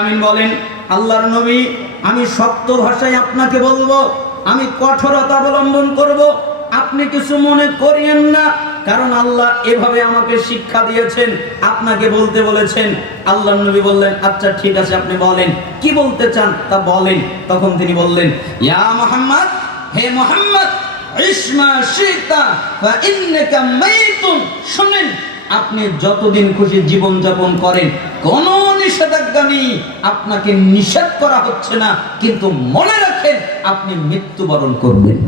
আমিন বলেন, আল্লাহর নবী, আমি শক্ত ভাষায় আপনাকে বলব, আমি কঠোরতা অবলম্বন করব, আপনি কিছু মনে করিয়েন না, কারণ আল্লাহ এভাবে আমাকে শিক্ষা দিয়েছেন, আপনাকে বলতে বলেছেন। আল্লাহ নবী বললেন আচ্ছা ঠিক আছে, আপনি বলেন। কি বলতে চান তা বলেন। তখন তিনি বললেন, ইয়া মোহাম্মদ, হে মোহাম্মদ ইসমা শিতা, ফা ইন্নাকা মাইতুন। শুনেন, আপনি যতদিন খুশি জীবন যাপন করেন, কোন নিষেধাজ্ঞা নেই আপনাকে নিষেধ করা হচ্ছে না, কিন্তু মনে রাখেন আপনি মৃত্যুবরণ করবেন।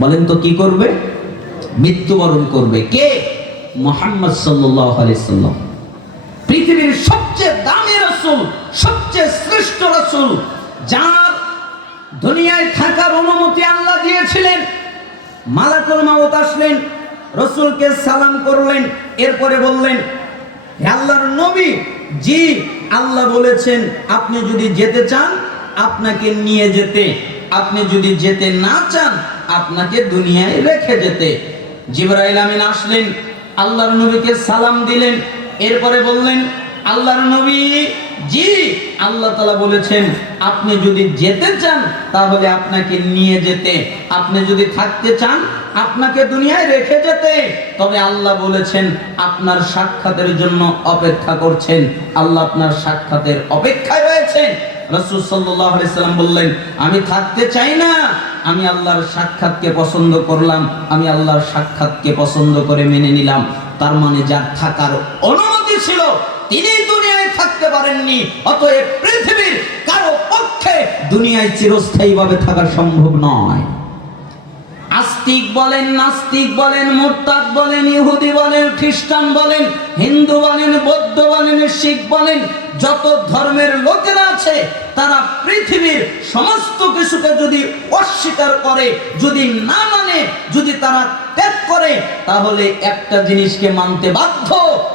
বলেন তো কি করবে? মৃত্যুবরণ করবে কে? মোহাম্মদ সাল্লাল্লাহু আলাইহি সাল্লাম। পৃথিবীর সবচেয়ে দামি রাসূল, সবচেয়ে শ্রেষ্ঠ রাসূল, যার দুনিয়ায় থাকার অনুমতি আল্লাহ দিয়েছিলেন। মালাকুল মাউত আসলেন, রসুলকে সালাম করলেন, এরপরে বললেন আল্লাহর নবী জি, আল্লাহ বলেছেন, আপনি যদি যেতে চান, আপনাকে নিয়ে যেতে। আপনি যদি যেতে না চান, আপনাকে দুনিয়ায় রেখে যেতে। জিবরাইল আমিন আসলেন, আল্লাহর নবীকে সালাম দিলেন, এরপরে বললেন, আল্লাহর নবী, জি, আল্লাহ তালা বলেছেন, আপনি যদি যেতে চান, তাহলে আপনাকে নিয়ে যেতে। আপনি যদি থাকতে চান আপনাকে দুনিয়ায় রেখে যেতে। তবে আল্লাহ বলেছেন, আপনার সাক্ষাতের জন্য অপেক্ষা করছেন। আল্লাহ আপনার সাক্ষাতের অপেক্ষায় রয়েছেন। রসুল সাল্লাহ সাল্লাম বললেন, আমি থাকতে চাই না। আমি আল্লাহর সাক্ষাৎকে পছন্দ করলাম। আমি আল্লাহর সাক্ষাৎকে পছন্দ করে মেনে নিলাম। তার মানে যার থাকার অনুমতি ছিল, তিনি দুনিয়ায় থাকতে পারেননি। অতএব পৃথিবীর কারও পক্ষে দুনিয়ায় চিরস্থায়ীভাবে থাকা সম্ভব নয়। আস্তিক বলেন নাস্তিক বলেন, মোরতাদ বলেন, ইহুদি বলেন, খ্রিস্টান বলেন, হিন্দু বলেন, বৌদ্ধ বলেন, শিখ বলেন, যত ধর্মের লোকেরা আছে, তারা পৃথিবীর সমস্ত কিছুকে যদি অস্বীকার করে, যদি না মানে যদি তারা ত্যাগ করে, তাহলে একটা জিনিসকে মানতে বাধ্য,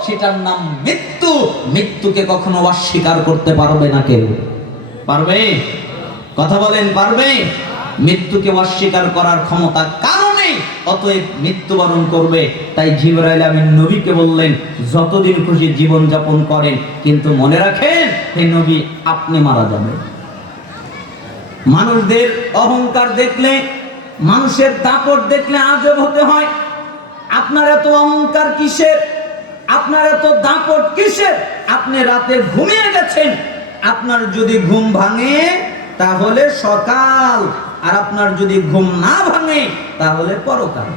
সেটার নাম মৃত্যু। মৃত্যুকে কখনো অস্বীকার করতে পারবে না কেউ। পারবে? কথা বলেন, পারবে? মৃত্যুকে অস্বীকার করার ক্ষমতা কারণে অতএব মৃত্যুবরণ করবে। তাই জিবরাইল আমিন নবীকে বললেন, যতদিন খুশি জীবন যাপন করেন, কিন্তু মনে রাখেন, হে নবী, আপনি মারা যাবেন। মানুষদের অহংকার দেখলে, মানুষের দাপট দেখলে আজব হতে হয়। আপনার এত অহংকার কিসের? আপনার এত দাপট কিসের? আপনি রাতে ঘুমিয়ে গেছেন। আপনার যদি ঘুম ভাঙে, তাহলে সকাল আর আপনার যদি ঘুম না ভাঙে, তাহলে পরকাল।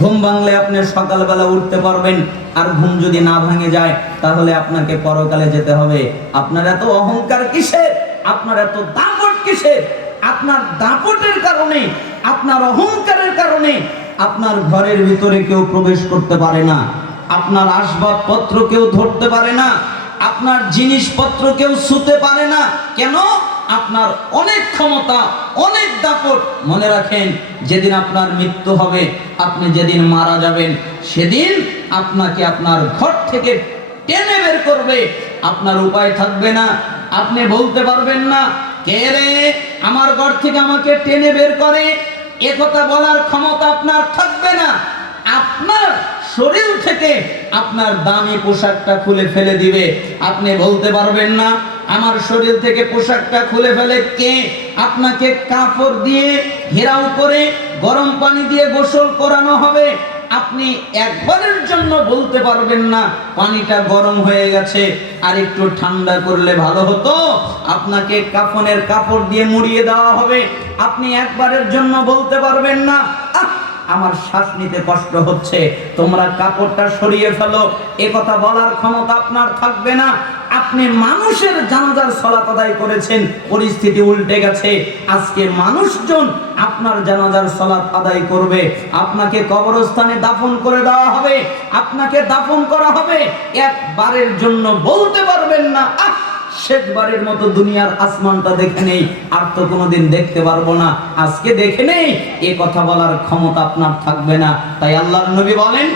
ঘুম ভাঙলে আপনি সকালবেলা উঠতে পারবেন, আর ঘুম যদি না ভাঙে যায়, তাহলে আপনাকে পরকালে যেতে হবে। আপনার এত অহংকার কিসের? আপনার এত দাপট কিসের? আপনার দাপটের কারণে, আপনার অহংকারের কারণে আপনার ঘরের ভিতরে কেউ প্রবেশ করতে পারে না। আপনার আসবাবপত্র কেউ ধরতে পারে না। আপনার জিনিসপত্র কেউ ছুতে পারে না। কেন? আপনার অনেক ক্ষমতা, অনেক দাপট। মনে রাখেন, যেদিন আপনার মৃত্যু হবে, আপনি যেদিন মারা যাবেন, সেদিন আপনাকে আপনার ঘর থেকে টেনে বের করবে। আপনার উপায় থাকবে না। আপনি বলতে পারবেন না, কে রে? আমার ঘর থেকে আমাকে টেনে বের করে? একথা বলার ক্ষমতা আপনার থাকবে না। আপনার শরীর থেকে আপনার দামি পোশাকটা খুলে ফেলে দিবে। আপনি বলতে পারবেন না, আমার শরীর থেকে পোশাকটা খুলে ফেলে কে? আপনাকে কাপড় দিয়ে ঘেরাও করে গরম পানি দিয়ে গোসল করানো হবে। আপনি একবারের জন্য বলতে পারবেন না, পানিটা গরম হয়ে গেছে, আর একটু ঠান্ডা করলে ভালো হতো। আপনাকে কাফনের কাপড় দিয়ে মুড়িয়ে দেওয়া হবে। আপনি একবারের জন্য বলতে পারবেন না আমার শ্বাস নিতে কষ্ট হচ্ছে। তোমরা কাপড়টা সরিয়ে ফেলো। এ কথা বলার ক্ষমতা আপনার থাকবে না। আপনি মানুষের জানাজার সলাত আদায় করেছেন। পরিস্থিতি উল্টে গেছে। আজকে মানুষজন আপনার জানাজার সলাত আদায় করবে। আপনাকে কবরস্থানে দাফন করে দেওয়া হবে। আপনাকে দাফন করা হবে। একবারের জন্য বলতে পারবেন না, আহ! শেষবারের মতো দুনিয়ার আসমানটা দেখে নেই, আর তো কোনোদিন দেখতে পারব না। আজকে দেখে নেই, এ কথা বলার ক্ষমতা আপনার থাকবে না। তাই আল্লাহর নবী বলেন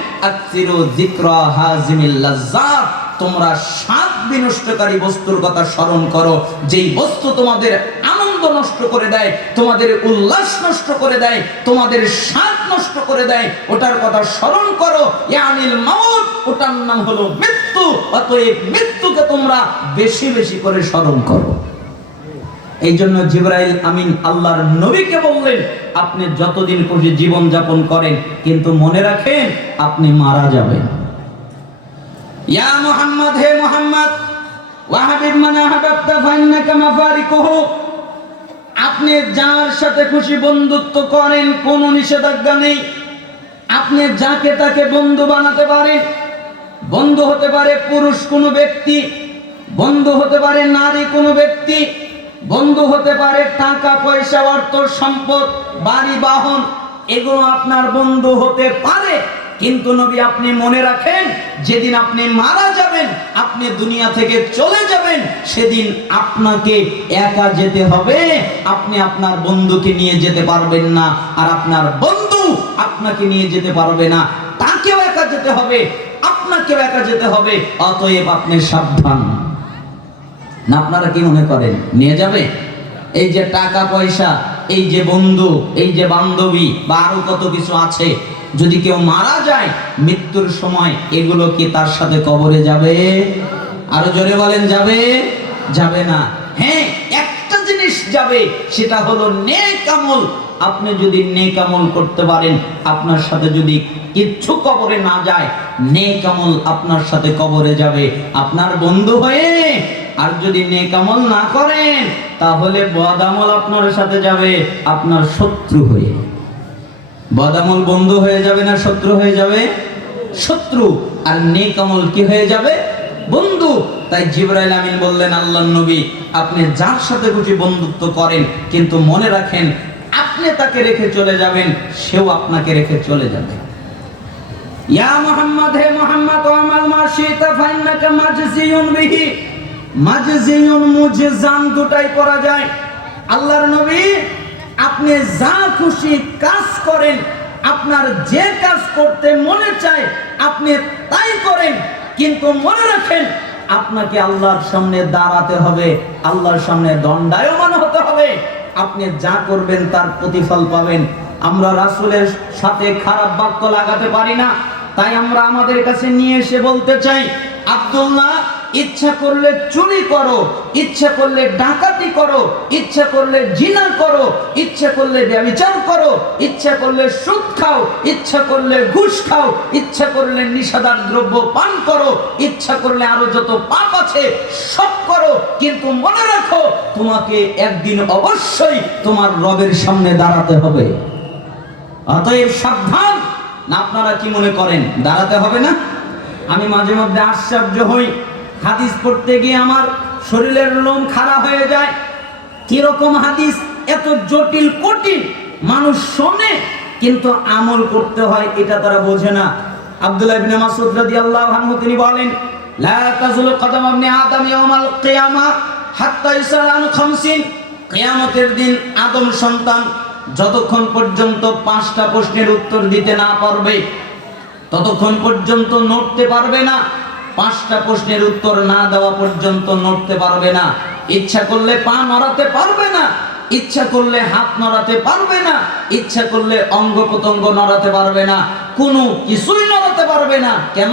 তোমরা সাত বিনষ্টকারী বস্তুর কথা স্মরণ করো। যেই বস্তু তোমাদের আনন্দ নষ্ট করে দেয়, তোমাদের উল্লাস নষ্ট করে দেয়, তোমাদের স্বাদ নষ্ট করে দেয়, ওটার কথা স্মরণ করো। ইয়ানিল মাউত ওটার নাম হলো মৃত্যু, অতএব মৃত্যুকে তোমরা বেশি বেশি করে স্মরণ করো। এই জন্য জিব্রাইল আমিন আল্লাহর নবীকে বললেন, আপনি যতদিন খুশি জীবন যাপন করেন, কিন্তু মনে রাখেন আপনি মারা যাবেন। ইয়া মুহাম্মদ, হে মুহাম্মদ, ওয়াহাবিব মানে হাবাবতা ফাইন্নাকা মাফারিকুহু। আপনি যার সাথে খুশি বন্ধুত্ব করেন, কোনো নিষেধাজ্ঞা নেই। আপনি যাকে তাকে বন্ধু বানাতে পারেন বন্ধু হতে পারে পুরুষ কোনো ব্যক্তি, বন্ধু হতে পারে নারী কোনো ব্যক্তি, বন্ধু হতে পারে টাকা, পয়সা, অর্থ, সম্পদ, বাড়ি, বাহন, এগুলো আপনার বন্ধু হতে পারে। কিন্তু নবী আপনি মনে রাখেন, যেদিন আপনি মারা যাবেন, আপনি দুনিয়া থেকে চলে যাবেন, সেদিন আপনাকে একা যেতে হবে। আপনি আপনার বন্ধুকে নিয়ে যেতে পারবেন না, আর আপনার বন্ধু আপনাকে নিয়ে যেতে পারবে না। তাকেও একা যেতে হবে। আপনাকেও একা যেতে হবে, অতএব আপনি সাবধান। না, আপনারা কি মনে করেন? নিয়ে যাবে? এই যে টাকা পয়সা, এই যে বন্ধু, এই যে বান্ধবী, বা আরও কত কিছু আছে, যদি কেউ মারা যায়, মৃত্যুর সময় এগুলো কি তার সাথে কবরে যাবে? আরও জোরে বলেন, যাবে? যাবে না। হ্যাঁ একটা জিনিস যাবে, সেটা হলো নেক আমল। আপনি যদি নেক আমল করতে পারেন, আপনার সাথে যদি কিচ্ছু কবরে না যায়, নেক আমল আপনার সাথে কবরে যাবে। আপনার বন্ধু হয়ে আর যদি নেক আমল না করেন, তাহলে বদ আমল আপনার সাথে যাবে, আপনার শত্রু হয়ে। বদামল বন্ধু হয়ে যাবে না শত্রু হয়ে যাবে? শত্রু। আর নেক আমল কি হয়ে যাবে? বন্ধু। তাই জিবরাইল আমিন বললেন আল্লাহ নবী, আপনি যার সাথে খুশি বন্ধুত্ব করেন, কিন্তু মনে রাখেন আপনি তাকে রেখে চলে যাবেন, সেও আপনাকে রেখে চলে যাবে। ইয়া মুহাম্মদ, হে মুহাম্মদ আমাল ফাইন্নাকা মাজজিয়ুন বিহি। মাজজিয়ুন মুজজান দুটাই যায়। আল্লাহর নবী, আপনি যা খুশি কাজ করেন, আপনার যে কাজ করতে মনে চায়, আপনি তাই করেন। কিন্তু মনে রাখেন, আপনাকে আল্লাহর সামনে দাঁড়াতে হবে, আল্লাহর সামনে দণ্ডায়মান হতে হবে। আপনি যা করবেন তার প্রতিফল পাবেন। আমরা রাসুলের সাথে খারাপ বাক্য লাগাতে পারি না, তাই আমরা আমাদের কাছে নিয়ে এসে বলতে চাই, আব্দুল্লাহ ইচ্ছা করলে চুরি করো, ইচ্ছা করলে ডাকাতি করো, ইচ্ছা করলে জিনা করো, ইচ্ছা করলে ব্যবচার করো, ইচ্ছা করলে সুদ খাও, ইচ্ছা করলে ঘুষ খাও, ইচ্ছা করলে নিষাদার দ্রব্য পান করো, ইচ্ছা করলে আরও যত পাপ আছে সব করো, কিন্তু মনে রাখো, তোমাকে একদিন অবশ্যই তোমার রবের সামনে দাঁড়াতে হবে। অতএব সাবধান। না, আপনারা কি মনে করেন, দাঁড়াতে হবে না? আমি মাঝে মধ্যে আশ্চর্য হই। হাদিস পড়তে গিয়ে আমার শরীরের লোম খারাপ হয়ে যায়। কীরকম হাদিস? এত জটিল, কঠিন। মানুষ শোনে, কিন্তু আমল করতে হয়, এটা তারা বোঝে না। আব্দুল্লাহ ইবনে মাসউদ রাদিয়াল্লাহু আনহু তিনি বলেন, লা কদম ইবনে আদম ইয়াউমাল কিয়ামা হাত্তা আন খামসিন। কিয়ামতের দিন আদম সন্তান যতক্ষণ পর্যন্ত পাঁচটা প্রশ্নের উত্তর দিতে না পারবে, ততক্ষণ পর্যন্ত নড়তে পারবে না। পাঁচটা প্রশ্নের উত্তর না দেওয়া পর্যন্ত নড়তে পারবে না। ইচ্ছা করলে পা নড়াতে পারবে না। ইচ্ছা করলে হাত নড়াতে পারবে না। ইচ্ছা করলে অঙ্গ প্রত্যঙ্গ নড়াতে পারবে না। কোনো কিছুই নড়াতে পারবে না। কেন?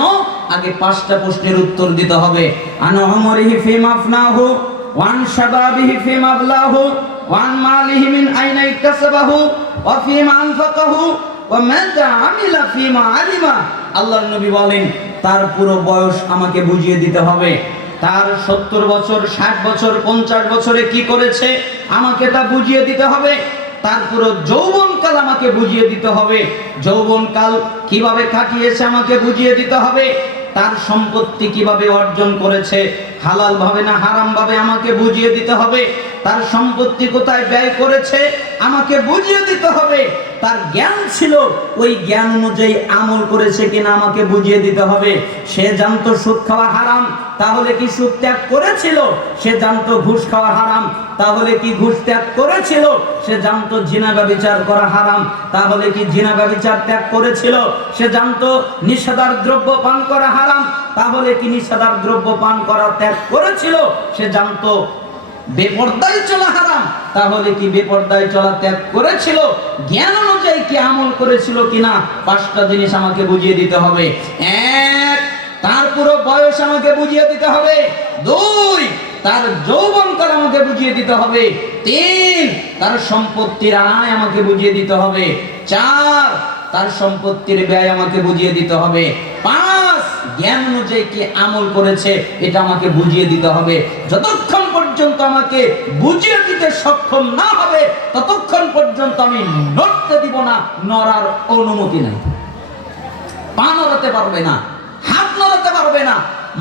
আগে পাঁচটা প্রশ্নের উত্তর দিতে হবে। আনহমরিহি ফিম আফনাহু ওয়ান শাবাবিহি ফিম আবলাহু ওয়ান মালিহি মিন আইনা ইকতাসাবাহু ওয়া ফিমা আনফাকাহু আল্লাহর নবী বলেন, তার পুরো বয়স আমাকে বুঝিয়ে দিতে হবে। তার সত্তর বছর, ষাট বছর, পঞ্চাশ বছরে কি করেছে, আমাকে তা বুঝিয়ে দিতে হবে। তার পুরো যৌবনকাল আমাকে বুঝিয়ে দিতে হবে। যৌবনকাল কীভাবে কাটিয়েছে আমাকে বুঝিয়ে দিতে হবে। তার সম্পত্তি কীভাবে অর্জন করেছে হালাল ভাবে না হারাম ভাবে আমাকে বুঝিয়ে দিতে হবে? তার সম্পত্তি কোথায় ব্যয় করেছে? আমাকে বুঝিয়ে দিতে হবে। তার জ্ঞান ছিল, ওই জ্ঞান অনুযায়ী আমল করেছে কিনা আমাকে বুঝিয়ে দিতে হবে। সে জানতো সুদ খাওয়া হারাম, তাহলে কি সুদ ত্যাগ করেছিল? সে জানতো ঘুষ খাওয়া হারাম, তাহলে কি ঘুষ ত্যাগ করেছিল? সে জানতো জিনা ব্যবচার করা হারাম, তাহলে কি জিনা ব্যবচার ত্যাগ করেছিল? সে জানতো নিষেধার দ্রব্য পান করা হারাম তাহলে কি নিষেধার দ্রব্য পান করা ত্যাগ করেছিল, সে জানতো বেপর্দায় চলা হারাম। তাহলে কি বেপর্দায় চলা ত্যাগ করেছিল? জ্ঞান অনুযায়ী কি আমল করেছিল কিনা? পাঁচটা জিনিস আমাকে বুঝিয়ে দিতে হবে। এক, তার পুরো বয়স আমাকে বুঝিয়ে দিতে হবে। দুই, তার যৌবনকাল আমাকে বুঝিয়ে দিতে হবে। তিন, তার সম্পত্তির আয় আমাকে বুঝিয়ে দিতে হবে। চার, তার সম্পত্তির ব্যয় আমাকে বুঝিয়ে দিতে হবে। পাঁচ জ্ঞান অনুযায়ী কি আমল করেছে, এটা আমাকে বুঝিয়ে দিতে হবে। যতক্ষণ পর্যন্ত আমাকে বুঝিয়ে দিতে সক্ষম না হবে, ততক্ষণ পর্যন্ত আমি নড়তে দিব না, নড়ার অনুমতি নাই। পা নড়াতে পারবে না, হাত নড়াতে পারবে না,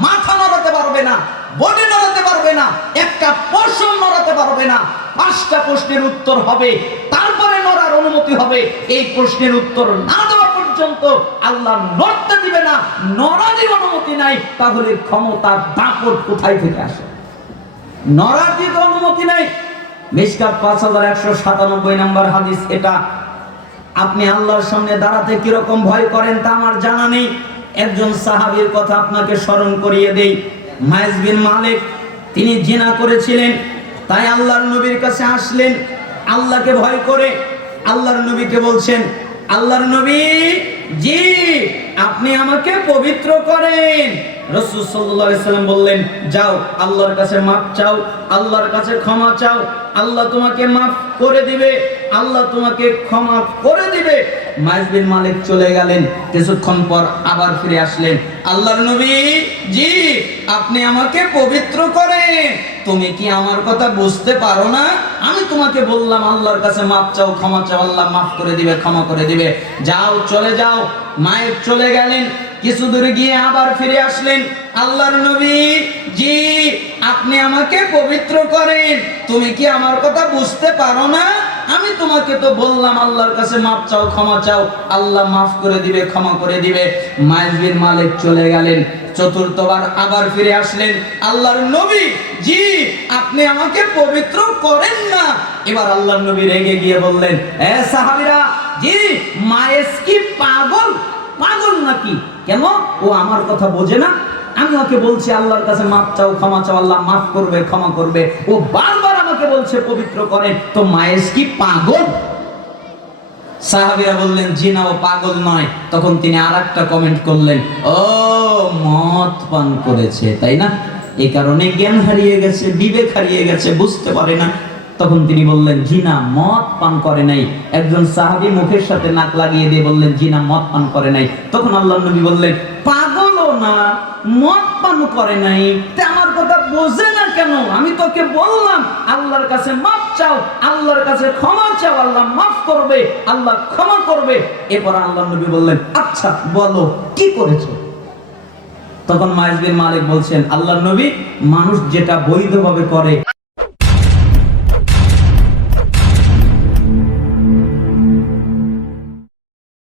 মাথা নড়াতে পারবে না, বডি নড়াতে পারবে না, একটা পশম নড়াতে পারবে না। পাঁচটা প্রশ্নের উত্তর হবে, তারপরে নড়ার অনুমতি হবে। এই প্রশ্নের উত্তর না দেওয়া পর্যন্ত আল্লাহ নড়তে দিবে না, নড়ারই অনুমতি নাই, তাহলে ক্ষমতার দাপট কোথায় থেকে আসে? নড়ার দিকে অনুমতি নাই। মিসকাত পাঁচ হাজার একশো সাতানব্বই নম্বর হাদিস এটা। আপনি আল্লাহর সামনে দাঁড়াতে কীরকম ভয় করেন তা আমার জানা নেই। একজন সাহাবীর কথা আপনাকে স্মরণ করিয়ে দেই। মাইজ বিন মালিক, তিনি জিনা করেছিলেন, তাই আল্লাহর নবীর কাছে আসলেন। আল্লাহকে ভয় করে, আল্লাহর নবীকে বলছেন আল্লাহর নবী, জি, আপনি আমাকে পবিত্র করেন। রসুল সাল্লাম বললেন, যাও, আল্লাহর কাছে মাফ চাও, আল্লাহর কাছে ক্ষমা চাও। আল্লাহ তোমাকে মাফ করে দিবে, আল্লাহ তোমাকে ক্ষমা করে দিবে। মাইজ বিন মালিক চলে গেলেন। কিছুক্ষণ পর আবার ফিরে আসলেন। আল্লাহর নবী, জি, আপনি আমাকে পবিত্র করেন। তুমি কি আমার কথা বুঝতে পারো না? আমি তোমাকে বললাম, আল্লাহর কাছে মাপ চাও, ক্ষমা চাও, আল্লাহ মাফ করে দিবে, ক্ষমা করে দিবে। যাও, চলে যাও। মায়ের চলে গেলেন। কিছু দূরে গিয়ে আবার ফিরে আসলেন। আল্লাহর নবী, জি, আপনি আমাকে পবিত্র করেন। তুমি কি আমার কথা বুঝতে পারো না? আমি তোমাকে তো বললাম, আল্লাহর কাছে মাপ চাও, ক্ষমা চাও। আল্লাহ মাফ করে দিবে, ক্ষমা করে দিবে। মাইজবির মালিক চলে গেলেন, চতুর্থবার আবার ফিরে আসলেন। আল্লাহর নবী, জি, আপনি আমাকে পবিত্র করেন না। এবার আল্লাহর নবী রেগে গিয়ে বললেন, এ সাহাবীরা, জি মায়েস কি পাগল? পাগল নাকি? কেন? ও আমার কথা বোঝে না। আমি ওকে বলছি, আল্লাহর কাছে মাপ চাও, ক্ষমা চাও, আল্লাহ মাফ করবে, ক্ষমা করবে। ও বারবার আমাকে বলছে, পবিত্র করেন তো মায়েস কি পাগল? সাহাবিরা বললেন, জি না, ও পাগল নয়। তখন তিনি আর একটা কমেন্ট করলেন, ও, মদ পান করেছে, তাই না? এই কারণে জ্ঞান হারিয়ে গেছে, বিবেক হারিয়ে গেছে, বুঝতে পারে না। তখন তিনি বললেন, জিনা, মদ পান করে নাই। একজন সাহাবী মুখের সাথে নাক লাগিয়ে দিয়ে বললেন, জিনা, মদ পান করে নাই। তখন আল্লাহ নবী বললেন, পাগলও না, মদ পান করে নাই। আমার কথা বোঝে না কেন? আমি তোকে বললাম, আল্লাহর কাছে মাফ চাও, আল্লাহর কাছে ক্ষমা চাও, আল্লাহ মাফ করবে, আল্লাহ ক্ষমা করবে। এরপর আল্লাহ নবী বললেন আচ্ছা বলো, কি করেছ? তখন মাইজবির মালিক বলছেন আল্লাহ নবী মানুষ যেটা বৈধভাবে করে